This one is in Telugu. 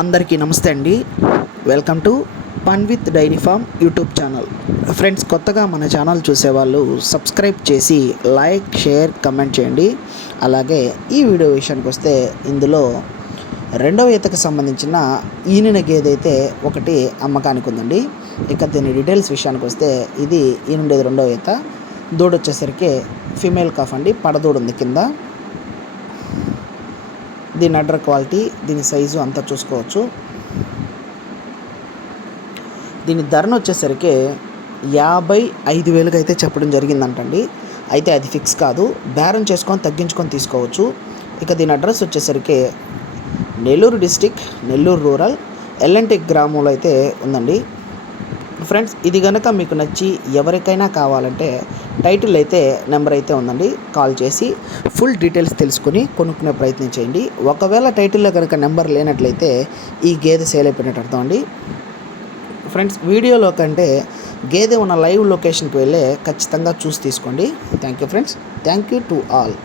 అందరికీ నమస్తే అండి. Welcome to fun with dairy farm YouTube channel friends కొత్తగా మన ఛానల్ చూసేవాళ్ళు సబ్స్క్రైబ్ చేసి లైక్ షేర్ కమెంట్ చేయండి. అలాగే ఈ వీడియో విషయానికి వస్తే ఇందులో రెండవ ఈతకు సంబంధించిన ఈనిన గేదె అయితే ఒకటి అమ్మకానికి ఉందండి. ఇక దీని డీటెయిల్స్ విషయానికి వస్తే ఇది ఈనుండేది రెండవ ఈత. దూడ వచ్చేసరికి ఫీమేల్ కాఫ్ అండి పడదూడు ఉంది కింద. దీని అడ్డర్ క్వాలిటీ దీని సైజు అంతా చూసుకోవచ్చు. దీని ధరను వచ్చేసరికి యాభై ఐదు వేలకు అయితే చెప్పడం జరిగిందంటండి. అయితే అది ఫిక్స్ కాదు. బేరం చేసుకొని తగ్గించుకొని తీసుకోవచ్చు. ఇక దీని అడ్రస్ వచ్చేసరికి Nellore district Nellore rural LNT గ్రామంలో అయితే ఉందండి. ఫ్రెండ్స్ ఇది కనుక మీకు నచ్చి ఎవరికైనా కావాలంటే టైటిల్ అయితే నెంబర్ అయితే ఉందండి. కాల్ చేసి ఫుల్ డీటెయిల్స్ తెలుసుకుని కొనుక్కునే ప్రయత్నం చేయండి. ఒకవేళ టైటిల్లో కనుక నెంబర్ లేనట్లయితే ఈ గేదె సేల్ అయిపోయినట్టు అర్థం అండి. ఫ్రెండ్స్ వీడియోలో కంటే గేదె ఉన్న లైవ్ లొకేషన్కి వెళ్ళే ఖచ్చితంగా చూసి తీసుకోండి. Thank you friends. Thank you to all.